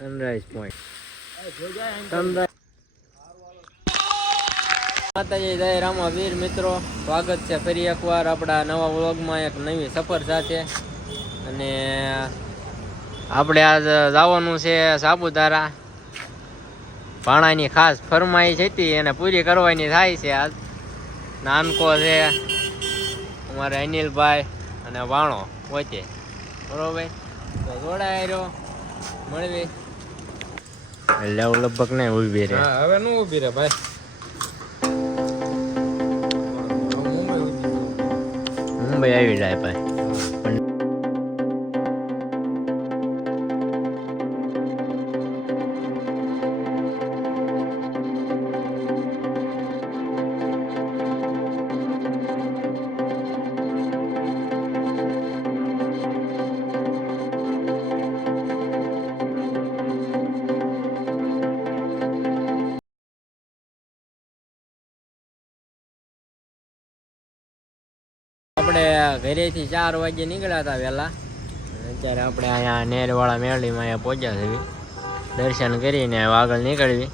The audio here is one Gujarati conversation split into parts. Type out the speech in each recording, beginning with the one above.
સનરાઈઝ પોઈન્ટ સનરાઈઝ માતાજી જય રામા વીર મિત્રો, સ્વાગત છે ફરી એકવાર આપણા નવા વ્લોગમાં એક નવી સફર સાથે. અને આપણે આજ જવાનું છે સાપુતારા. ભાણાની ખાસ ફરમાઈશ હતી એને પૂરી કરવાની થાય છે. આજ નાનકો છે અમારે અનિલભાઈ અને ભાણો પોતે, બરોબર? તો જોડાય રહ્યો, મળવી એટલે લગભગ નહીં ઊભી રહે. હવે નું ઊભી રે ભાઈ, મુંબઈ આવી જાય ભાઈ. આપણે ઘરેથી 4 વાગે નીકળ્યા હતા વહેલા. અત્યારે આપણે અહીંયા નેરવાળા મેળીમાં અહીંયા પહોંચ્યા છે. દર્શન કરીને આગળ નીકળવી.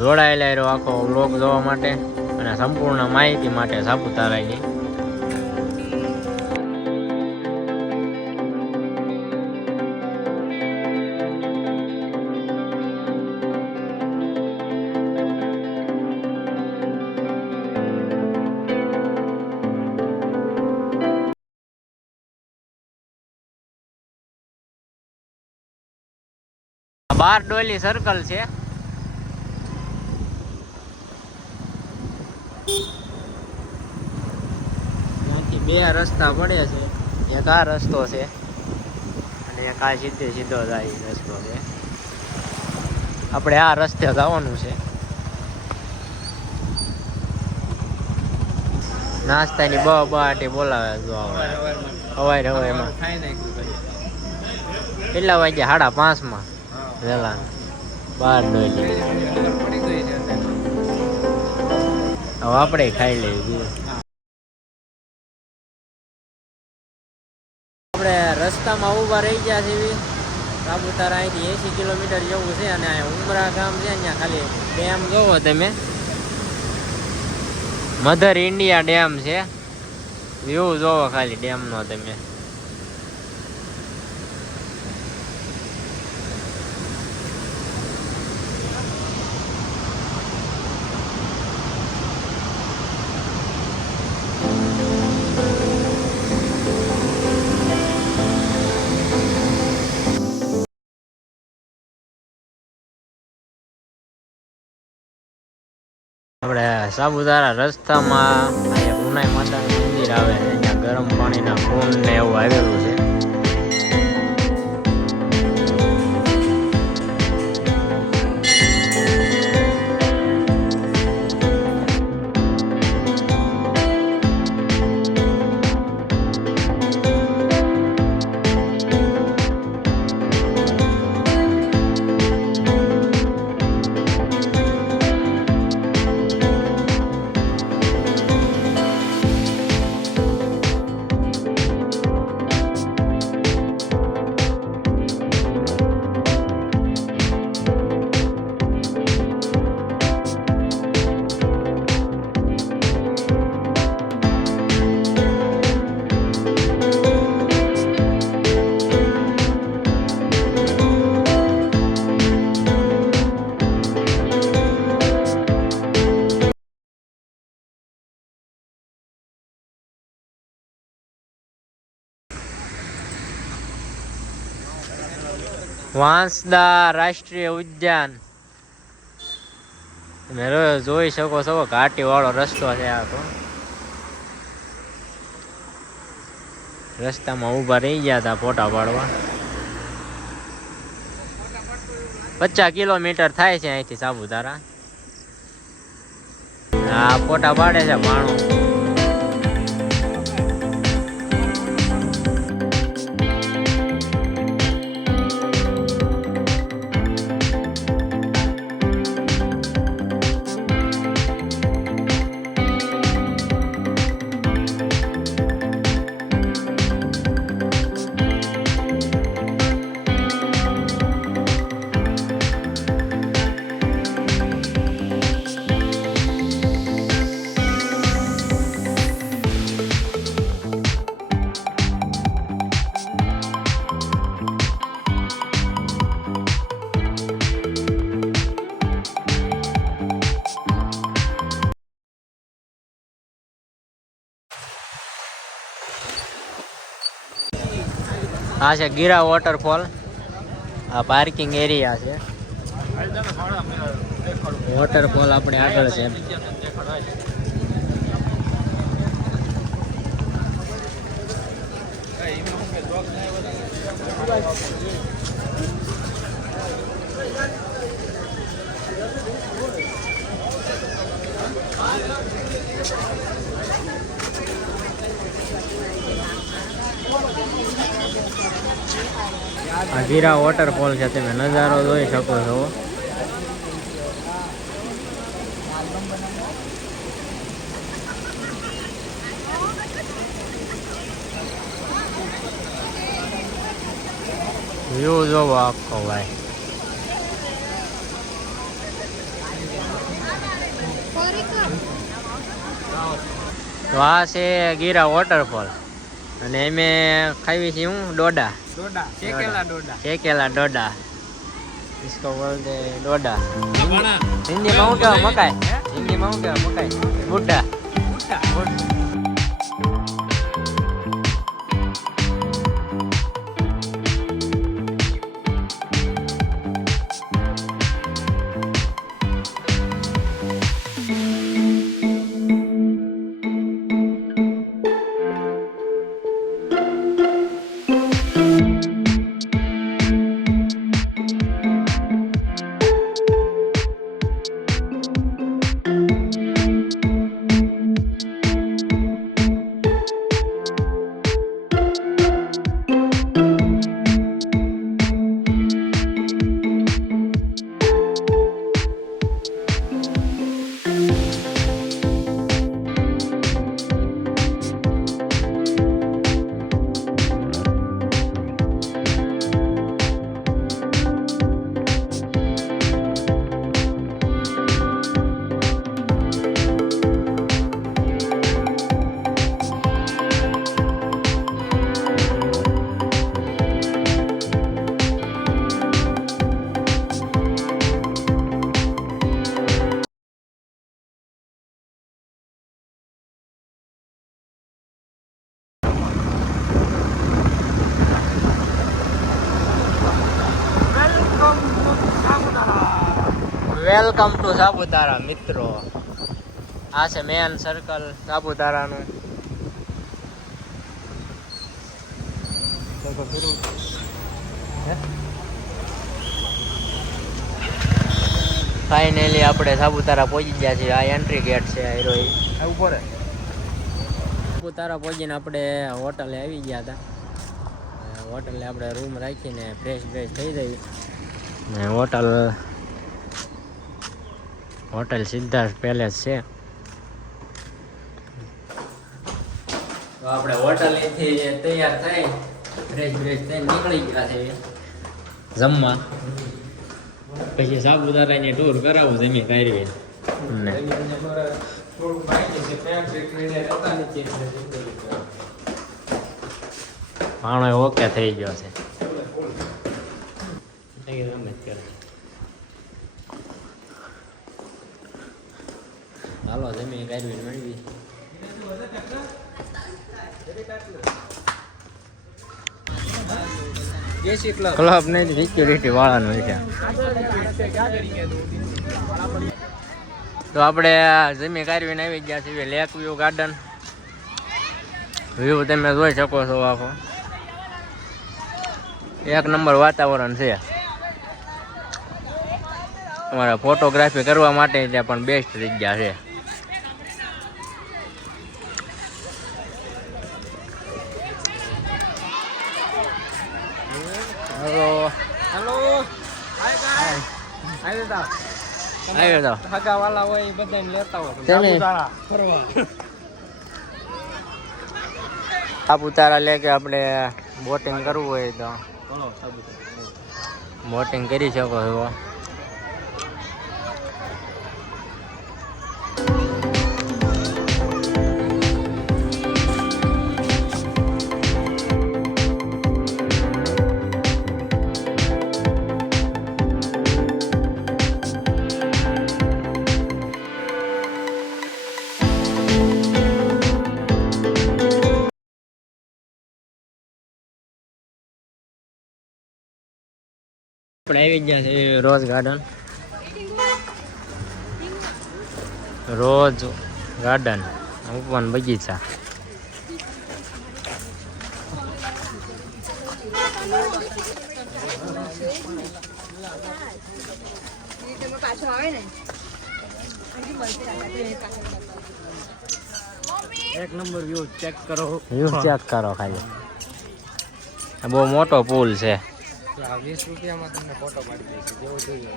જોડાયેલા રહ્યો આખો બ્લોગ જોવા માટે અને સંપૂર્ણ માહિતી માટે સાપુતારાની. બાર ડોલી સર્કલ છે. ત્યાંથી 2 રસ્તા પડે છે. એક આ રસ્તો છે અને એક આ સીધો જાય રસ્તો છે. આપણે આ રસ્તે જવાનું છે. નાસ્તાની બાટી બોલાવે જો હવારે એમાં કેટલા વાગ્યા? 5:30 વેલા 12 ડોલી. હવે આપણે ખાઈ લઈએ. આપણે રસ્તામાં ઊભા રહી ગયા છે. સાપુતારા અહીંથી 80 કિલોમીટર જેવું છે અને ઉમરા ગામ છે. અહીંયા ખાલી ડેમ જોવો તમે, મધર ઇન્ડિયા ડેમ છે. વ્યૂ જોવો ખાલી ડેમનો તમે. આપણે સાપુતારા રસ્તામાં અહીંયા ઉનાઈ માતાનું મંદિર આવે છે. અહીંયા ગરમ પાણીના કુંડ ને એવું આવેલું છે. વાંસદા રાષ્ટ્રીય ઉદ્યાન તમે જોઈ શકો છો. ઘાટી વાળો રસ્તો છે. આ તો રસ્તામાં ઊભા રહી ગયા હતા ફોટા પાડવા. 50 કિલોમીટર થાય છે અહીંથી સાપુતારા. આ ફોટા પાડે છે ભાણો. આ છે ગીરા વોટરફોલ. આ પાર્કિંગ એરિયા છે. વોટરફોલ આપણે આગળ છે. આ ગીરા વોટરફોલ છે, તમે નજારો જોઈ શકો છો. વ્યૂ જોવો આખો ભાઈ. તો આ છે ગીરા વોટરફોલ અને એમે ખાવી છે હું ડોડા શેકેલા ડોડા. इसको बोलते डोडा. हिंदी में क्या मकाई? हिंदी में क्या मकाई? बुड्ढा. વેલકમ ટુ સાપુતારા મિત્રો. આ છે મેન સર્કલ સાપુતારાનું. ફાઇનલી આપણે સાપુતારા પહોંચી ગયા છીએ. આ એન્ટ્રી ગેટ છે. ઉપર સાપુતારા પહોંચીને આપણે હોટલે આવી ગયા હતા. હોટલે આપણે રૂમ રાખીને ફ્રેશ થઈ જઈએ. ને હોટલ સિદ્ધાર્થ પેલેસ છે. તો આપણે હોટલથી તૈયાર થઈ ફ્રેશ થઈને નીકળી ગયા છે જમવા. પછી સાપુતારાની ટૂર કરાવું જમી કાઢીએ. પાણો ઓકે થઈ ગયો છે. હાલો જમી કાઢવી મળવી. ક્લબ નહીં સિક્યુરિટી વાળાનું છે. તો આપણે જમી કાઢવીને આવી ગયા છીએ લેક વ્યૂ ગાર્ડન. વ્યૂ તમે જોઈ શકો છો આખો. એક નંબર વાતાવરણ છે. તમારે ફોટોગ્રાફી કરવા માટે ત્યાં પણ બેસ્ટ જગ્યા છે. હગાવાલા હોય બધાને લેતા હોય સાપુતારા લે કે આપણે બોટિંગ કરવું હોય તો બોટિંગ કરી શકો છો. આપણે આવી ગયા છે રોઝ ગાર્ડન. રોઝ ગાર્ડન ઉપવન બગીચા. એક નંબર વ્યૂ ચેક કરો. વ્યૂ ચેક કરો ખાલી. બહુ મોટો પુલ છે. 20 રૂપિયામાં તમને ફોટો પાડી દઈશું જેવું જોઈએ.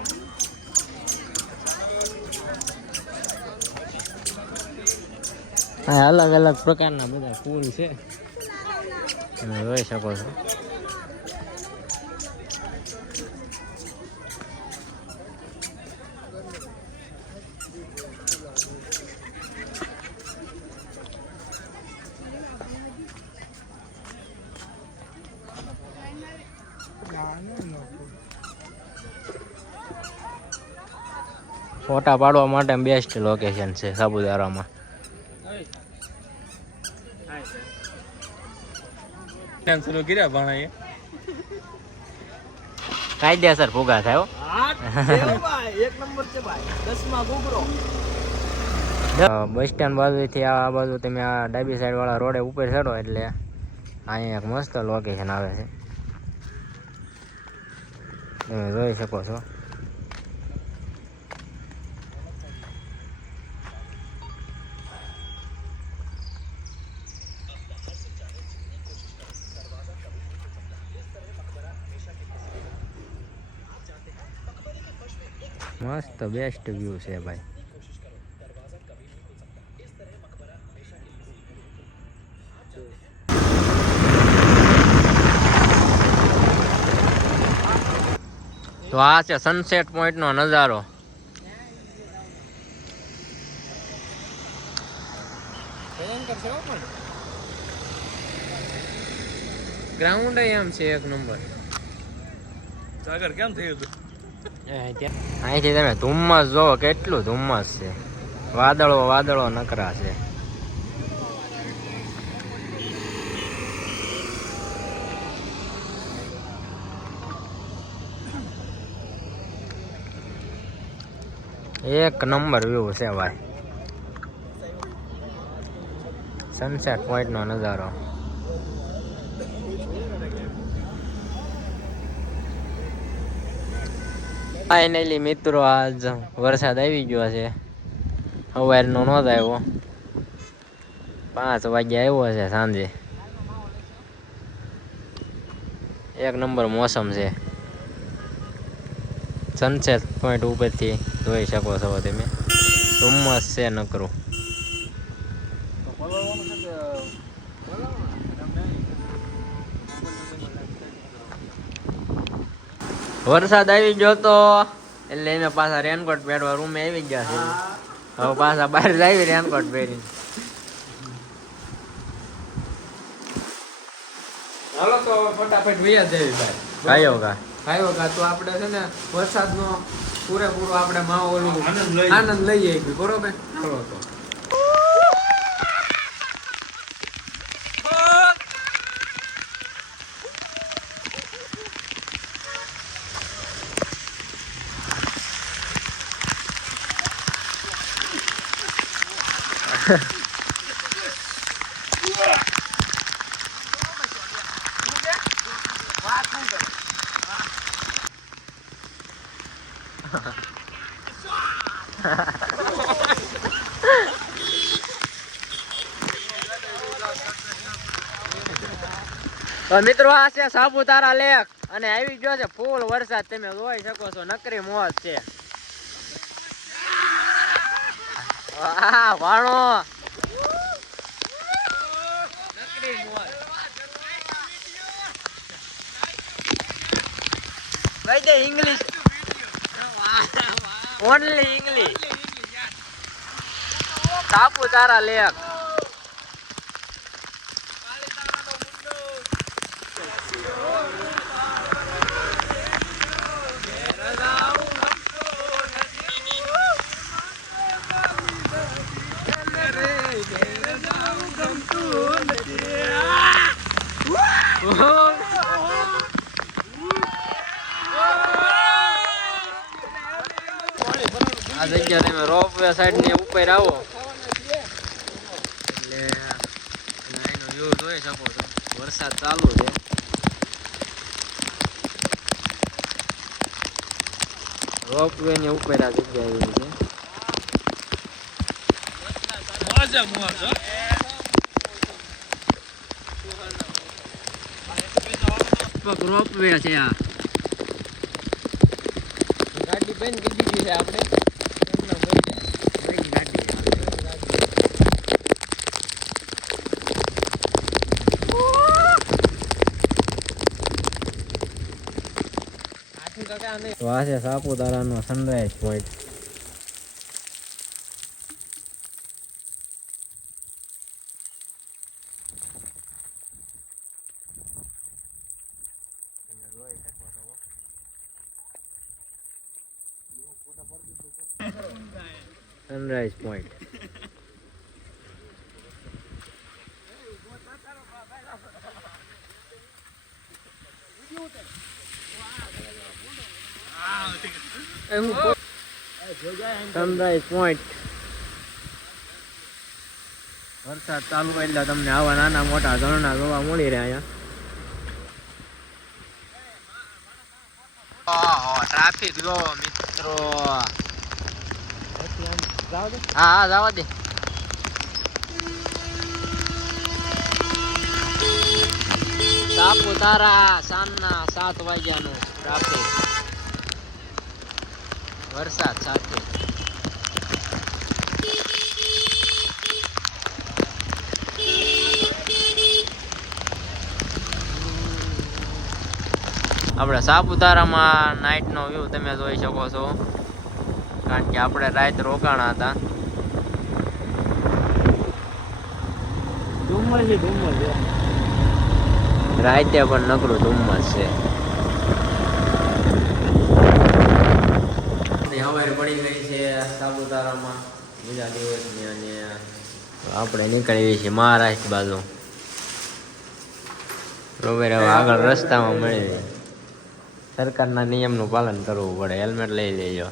હા, અલગ અલગ પ્રકારના બધા પુલ છે, તમે જોઈ શકો છો. ફોટા પાડવા માટે બેસ્ટ લોકેશન છે સાપુતારામાં. કાયદેસર ભૂગા થાય. બસ સ્ટેન્ડ બાજુથી આ બાજુ તમે આ ડાબી સાઈડ વાળા રોડે ઉપર ચડો એટલે અહીંયા એક મસ્ત લોકેશન આવે છે, તમે જોઈ શકો છો. મસ્ત બેસ્ટ વ્યૂ છે ભાઈ. તો આ છે સનસેટ પોઈન્ટ નો નજારો. ગ્રાઉન્ડ એમ છે એક નંબર. સાગર કેમ થયું હતું? અહીંથી તમે ધુમ્મસ જોવો, કેટલું ધુમ્મસ છે. વાદળો વાદળો નકરા છે. એક નંબર વ્યૂ છે ભાઈ. સનસેટ પોઈન્ટ નો નજારો. ફાઇનલી મિત્રો આજ વરસાદ આવી ગયો છે. સવારનો નહોતો આવ્યો, 5 વાગે આવ્યો છે સાંજે. એક નંબર મોસમ છે. સનસેટ પોઈન્ટ ઉપરથી જોઈ શકો છો તમે. ધુમ્મસ છે નકરું. વરસાદ આવી ગયો તો એટલે એને પાછા રેનકોટ પહેરવા રૂમે આવી ગયા છે. હવે પાછા બહાર જાય રેનકોટ પહેરીને. હાલો તો ફટાફટ વૈયા દેવી ભાઈ. કાયો કા તો આપણે છે ને વરસાદનો પૂરેપૂરો આપણે માહોલ આનંદ લઈએ બરોબર. હાલો તો મિત્રો આ છે સાપુતારા લેક અને આવી ગયો છે ફૂલ વરસાદ. તમે જોઈ શકો છો, નકરી મોજ છે. વાહ વાણો, નકરી મોજ. કઈ દે English, only English. Saputara lake. આ જગ્યા તમે રોપ વે સાઈડ ની ઉપર આવો એટલે એનો વ્યૂ જોઈ શકો છો. વરસાદ ચાલુ છે. રોપ વે ની ઉપર આ જગ્યા આવેલી છે. રોપ વે છે આ ગાડી બેન કરી દીધી છે આપણે. તો આ છે સાપુતારાનો sunrise point. Sunrise point sunrise point. વરસાદ ચાલુ એટલે તમને આવા નાના મોટા ઝરણા જોવા મળી રહ્યા અહીંયા. ટ્રાફિક જો મિત્રો. હા જવા દે. સાપુતારા સાંજના 7 વાગ્યાનું ટ્રાફિક વરસાદ સાથે. આપણે સાપુતારામાં નાઇટનો વ્યૂ તમે જોઈ શકો છો, કારણ કે આપણે રાત રોકાણા હતા. રાતે પણ નકરું ધુમ્મસ છે. સવારે પડી ગઈ છે સાપુતારામાં બીજા દિવસની, અને આપણે નીકળીએ છીએ મહારાષ્ટ્ર બાજુ. બરોબર, હવે આગળ રસ્તામાં મળી સરકારના નિયમનું પાલન કરવું પડે. હેલ્મેટ લઈ લેજો.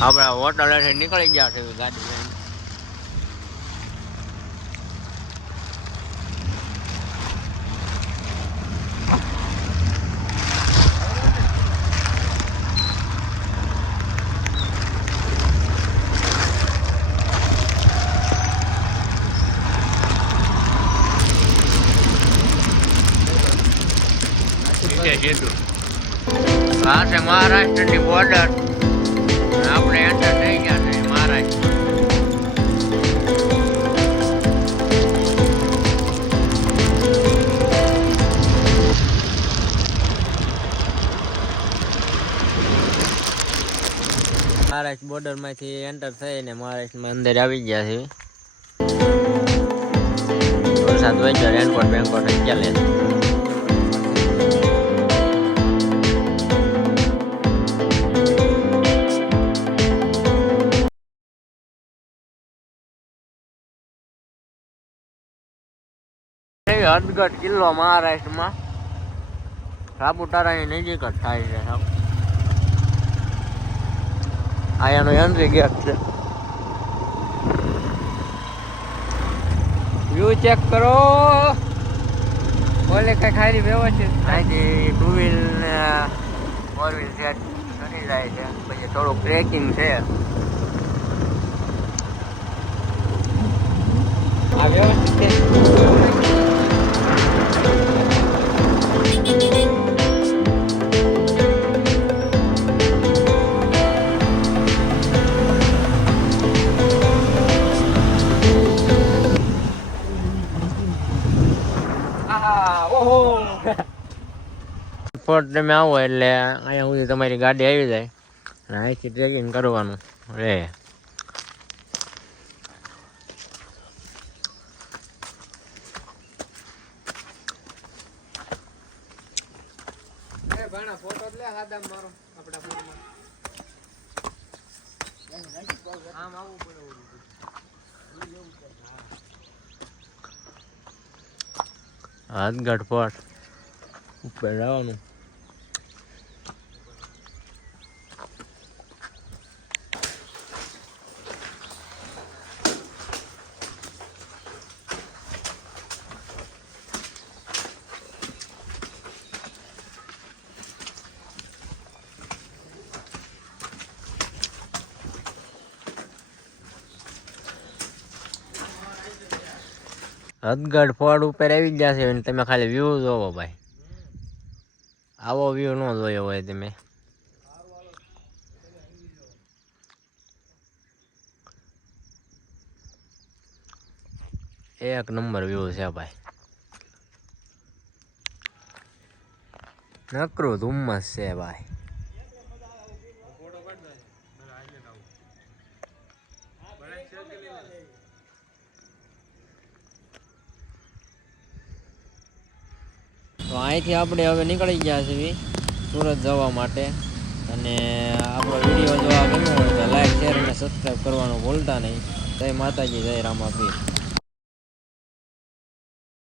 આપણે હોટલ હેઠળ નીકળી ગયા છે ગાડી લઈને. આ છે મહારાષ્ટ્રની બોર્ડર. આપણે એન્ટર થઈ ગયા છે મહારાષ્ટ્ર. મહારાષ્ટ્ર બોર્ડર માંથી એન્ટર થઈને મહારાષ્ટ્રમાં અંદર આવી ગયા છે. વરસાદ હોય છે, રેનકોટ બેનકોટ ચાલે છે. હદગઢ કિલ્લો મહારાષ્ટ્રમાં સાપુતારાની નજીક જ થાય છે. અહીંયાનો એન્ટ્રી ગેટ છે. વ્યૂ ચેક કરો. ઓલે કઈ ખાલી વ્યવસ્થિત અહીંથી 2 વ્હીલ ને 4 વ્હીલ સેટ કરી જાય છે. પછી થોડુંક ટ્રેકિંગ છે. આ વ્યવસ્થિત છે. તમે આવો એટલે અહીંયા સુધી તમારી ગાડી આવી જાય અને અહીંથી ટ્રેકિંગ કરવાનું રે. ફોટો લે હાદામ મારો આપડા ફોનમાં આમ આવવું પડે. હદગઢ ફોર્ટ ઉપર જવાનું. હદગઢ ફોડ ઉપર આવી ગયા છે અને તમે ખાલી વ્યૂ જોવો ભાઈ. આવો વ્યૂ ન જોયો હોય તમે. એક નંબર વ્યૂ છે ભાઈ. નકરું ધુમ્મસ છે ભાઈ. તો અહીંથી આપણે હવે નીકળી ગયા છીએ સુરત જવા માટે. અને આપણો વિડીયો જોવા ગમ્યો હોય તો લાઈક શેર અને સબસ્ક્રાઈબ કરવાનું ભૂલતા નહીં. જય માતાજી, જય રામાપીર.